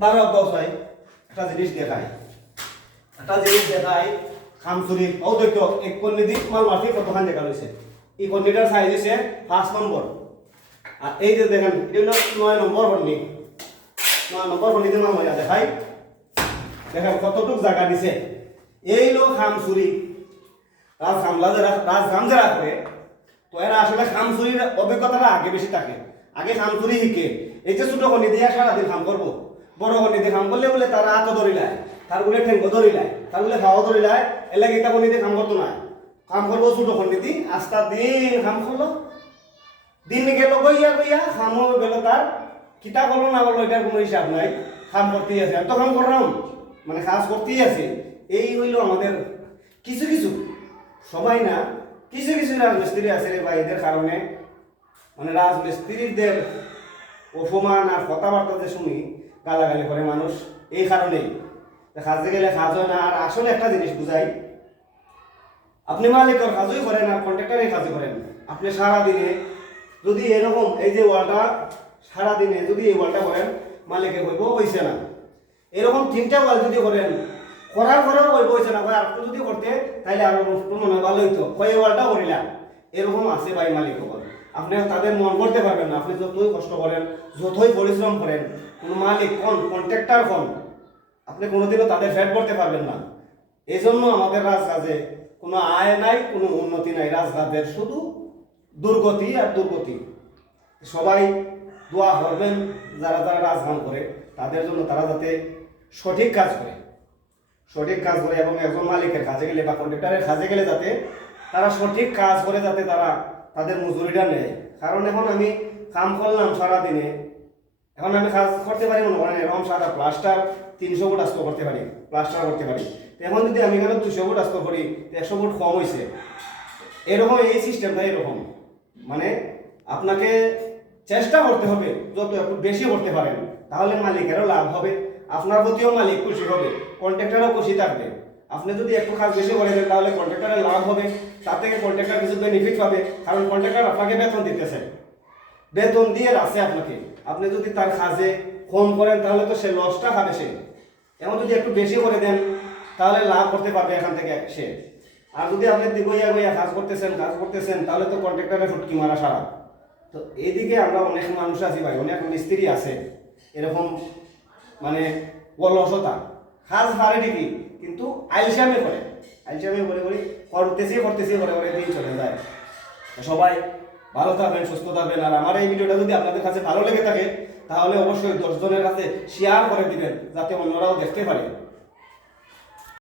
দাঁড়া অবস্থায় একটা জিনিস দেখাই খামচুরি ও দেখো এক কন্যা দি মাল মাটি কতখান দেখা রয়েছে এই কন্যাটার সাইজ হচ্ছে 5 নম্বর আর এই যে দেখেন এটা হলো 9 নম্বর কন্যা 9 নম্বর কন্যাতে মাল মজা দেখাই দেখেন কতটুক জায়গা দিছে এই লোক খামচুরি রাজগাম যারা করে তো এরা আসলে খামচুরির অভিজ্ঞতাটা আগে বেশি থাকে আগে খামচুরি শিখে এই যে ছোট কন্যা দিয়ে সারাদিন কাম করবো বড় কন্যা দিয়ে কাম করলে বলে তারা হাতও ধরিলায় তার বলে ঠেঙ্গো ধরিলায় তার বলে খাওয়া ধরিলায় এলাকা এটা কন্যা দিয়ে কাম করতো না কাম করবো ছোট কন্যা দি আস্তা দিন কাম করলো দিন গেল গইয়া খামো গেল তার কিতা করলো না করলো এটার কোনো হিসাব নাই কাম করতেই আছে আমি তো কাম করলাম মানে কাজ করতেই আছে এই হইল আমাদের কিছু কিছু সবাই না কিছু কিছু রাজমিস্ত্রি আছে রে বা এদের কারণে মানে রাজমিস্ত্রিদের অপমান আর কথাবার্তা যে শুনি গালাগালি করে মানুষ এই কারণেই কাজে গেলে কাজ হয় না আর আসলে একটা জিনিস বুঝাই আপনি মালিকের কাজই করেন আর কন্ট্রাক্টরের কাজই করেন আপনি সারাদিনে যদি এরকম এই যে ওয়ালটা সারাদিনে যদি এই ওয়ালটা করেন মালিকে কইব হইছে না এরকম 3টা ওয়াল যদি করেন করার পরেও কইব হইছে না আর একটু যদি করতে তাহলে আরো মনে ভালো হইতো কই ওয়ালটা করিলাম এরকম আছে ভাই মালিক আপনি তাদের মন করতে পারবেন না আপনি যতই কষ্ট করেন যতই পরিশ্রম করেন কোনো মালিক কোন কন্ট্রাক্টর কোন আপনি কোনোদিনও তাদের ফেট করতে পারবেন না এই জন্য আমাদের রাজকাজে কোনো আয় নাই কোনো উন্নতি নাই রাজকাজের শুধু দুর্গতি আর দুর্গতি সবাই দোয়া করবেন যারা যারা রাজকাম করে তাদের জন্য তারা যাতে সঠিক কাজ করে এবং একজন মালিকের কাজে গেলে বা কন্ট্রাক্টরের কাজে গেলে যাতে তারা সঠিক কাজ করে যাতে তারা তাদের মজুরিটা নেয় কারণ এখন আমি কাম করলাম সারাদিনে এখন আমি কাজ করতে পারি মনে করেন এরকম সারা প্লাস্টার 300 ফুট আস্ত করতে পারি প্লাস্টার করতে পারি এখন যদি আমি এখানে 200 ফুট আস্ত করি 100 ফুট কম হয়েছে এরকম এই সিস্টেমটা এরকম মানে আপনাকে চেষ্টা করতে হবে যত একটু বেশি করতে পারেন তাহলে মালিকেরও লাভ হবে আপনার প্রতিও মালিক খুশি হবে কন্ট্রাক্টরও খুশি থাকবে আপনি যদি একটু কাজ বেশি করে দেন তাহলে কন্ট্রাক্টরের লাভ হবে তার থেকে কন্ট্রাক্টর কিছু বেনিফিট পাবে কারণ কন্ট্রাক্টর আপনাকে বেতন দিতেছে বেতন দিয়ে রাখছে আপনাকে আপনি যদি তার কাজে কম করেন তাহলে তো সে লসটা খাবে সে এমন যদি একটু বেশি করে দেন তাহলে লাভ করতে পারবে এখান থেকে সে আর যদি আপনি গইয়া কাজ করতেছেন তাহলে তো কন্ট্রাক্টরের ফুটকি মারা সারা তো এইদিকে আমরা অনেক মানুষ আছি ভাই অনেক মিস্ত্রি আছে এরকম মানে অলসতা কাজ পারে ঠিকই কিন্তু আইলসামে করে করতেছি করে দিন চলে যায় সবাই ভালো থাকবেন সুস্থ থাকবেন আর আমার এই ভিডিওটা যদি আপনাদের কাছে ভালো লেগে থাকে তাহলে অবশ্যই 10 জনের কাছে শেয়ার করে দিবেন যাতে অন্যরাও দেখতে পারে